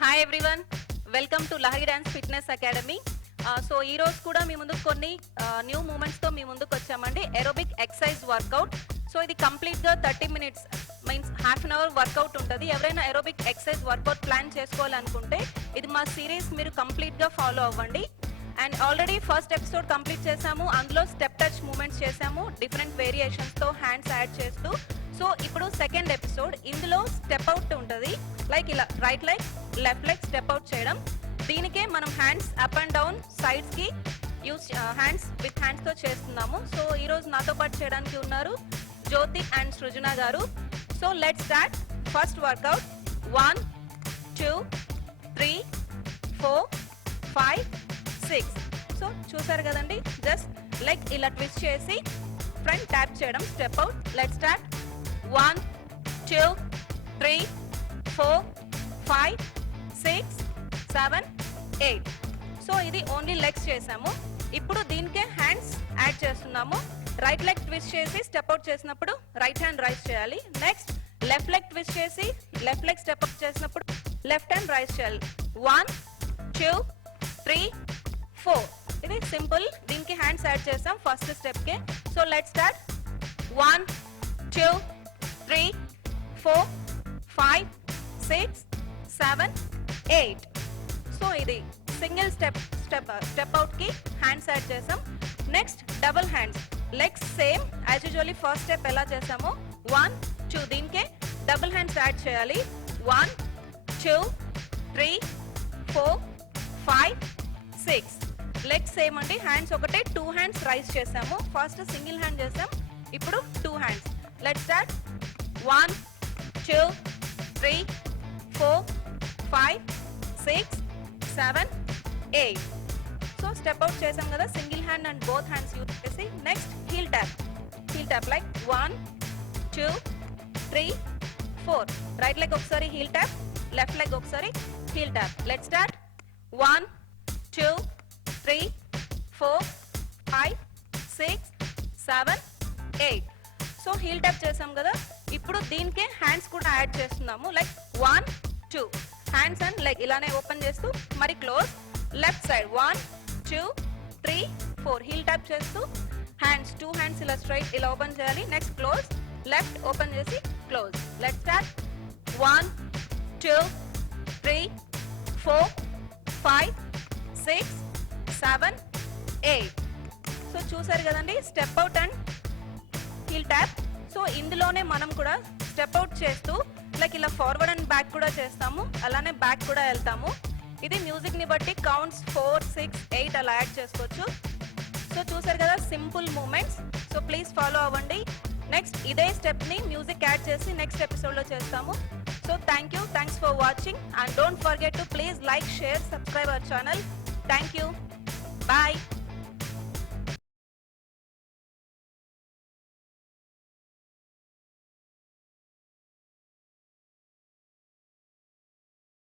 Hi everyone, welcome to Lahari dance fitness academy. So ఈ రోజు కూడా మీ ముందుకు కొన్ని న్యూ మూమెంట్స్తో మీ ముందుకు వచ్చామండి. Aerobic exercise work out. సో ఇది కంప్లీట్గా 30 minutes means half an hour workout ఉంటుంది. ఎవరైనా ఏరోబిక్ ఎక్సర్సైజ్ వర్కౌట్ ప్లాన్ చేసుకోవాలనుకుంటే ఇది మా సిరీస్ మీరు కంప్లీట్గా ఫాలో అవ్వండి. And already first episode complete చేసాము. అందులో స్టెప్ టచ్ మూమెంట్స్ చేసాము, డిఫరెంట్ వేరియేషన్స్తో హ్యాండ్స్ యాడ్ చేస్తూ. సో ఇప్పుడు సెకండ్ ఎపిసోడ్, ఇందులో స్టెప్ అవుట్ ఉంటుంది. లైక్ ఇలా right leg left leg step out చేయడం. దీనికే మనం హ్యాండ్స్ అప్ అండ్ డౌన్ సైడ్స్కి యూస్ హ్యాండ్స్ విత్ హ్యాండ్స్తో చేస్తున్నాము. సో ఈరోజు నాతో పాటు చేయడానికి ఉన్నారు జ్యోతి అండ్ సృజన గారు. So let's start. First workout 1 2 3 4 5 6. So చూసారు కదండి, జస్ట్ లెగ్ ఇలా ట్విస్ట్ చేసి ఫ్రంట్ ట్యాప్ చేయడం step out. Let's start. 1 2 3 4 5 6 7 8. So ఇది ఓన్లీ లెగ్స్ చేసాము. ఇప్పుడు దీనికే హ్యాండ్స్ యాడ్ చేస్తున్నాము. రైట్ లెగ్ ట్విస్ట్ చేసి స్టెప్ అవుట్ చేసినప్పుడు రైట్ హ్యాండ్ రైజ్ చేయాలి. నెక్స్ట్ లెఫ్ట్ లెగ్ ట్విస్ట్ చేసి లెఫ్ట్ లెగ్ స్టెప్ అవుట్ చేసినప్పుడు లెఫ్ట్ హ్యాండ్ రైజ్ చేయాలి. 1 2 3 4. ఇది సింపుల్. దీనికి హ్యాండ్స్ యాడ్ చేసాం ఫస్ట్ స్టెప్కే. So let's start. 1 2 3 4 5 6 7 8. సో ఇది సింగిల్ స్టెప్ అవుట్ కి హ్యాండ్స్ యాడ్ చేసాం. Next double hands, legs same as usually first step ఎలా చేసామో 1 2. దీనికే డబుల్ హ్యాండ్స్ యాడ్ చేయాలి. 1 2 3 4 5 6. లెగ్స్ సేమ్ అండి, హ్యాండ్స్ ఒకటే. 2 హ్యాండ్స్ రైజ్ చేసాము. ఫస్ట్ సింగిల్ హ్యాండ్ చేసాం, ఇప్పుడు 2 hands. Let's start. 1 2 3 4 5 6 7 8. So step out చేసాం కదా single hand and both hands use చేసి. Next heel tap like 1 2 3 4. Right leg ఒకసారి హీల్ ట్యాప్, లెఫ్ట్ లెగ్ ఒకసారి heel tap. Let's start. 1 2 3 4 5 6 7 8. So heel tap చేసాం కదా, ఇప్పుడు దీనికే హ్యాండ్స్ కూడా యాడ్ చేస్తున్నాము. లైక్ 1 2. హ్యాండ్స్ అండ్ లెగ్ ఇలానే ఓపెన్ చేస్తూ మరి close. Left side 1 2 3 4. Heel tap చేస్తూ హ్యాండ్స్ 2 హ్యాండ్స్ ఇలా స్ట్రైట్ ఇలా ఓపెన్ చేయాలి. నెక్స్ట్ క్లోజ్, లెఫ్ట్ ఓపెన్ చేసి క్లోజ్. Let's start. 1 2 3 4 5 6 7 8. సో చూసారు కదండి, step out and heel tap. So ఇందులోనే మనం కూడా స్టెప్ అవుట్ చేస్తూ లైక్ ఇలా ఫార్వర్డ్ అండ్ బ్యాక్ కూడా చేస్తాము, అలానే బ్యాక్ కూడా వెళ్తాము. ఇది మ్యూజిక్ని బట్టి కౌంట్స్ 4 6 8 అలా యాడ్ చేసుకోవచ్చు. సో చూసారు కదా simple movements. So please follow అవ్వండి. నెక్స్ట్ ఇదే స్టెప్ని మ్యూజిక్ యాడ్ చేసి నెక్స్ట్ ఎపిసోడ్లో చేస్తాము. So thanks for watching and don't forget to please like, share, subscribe our channel. Thank you. Bye.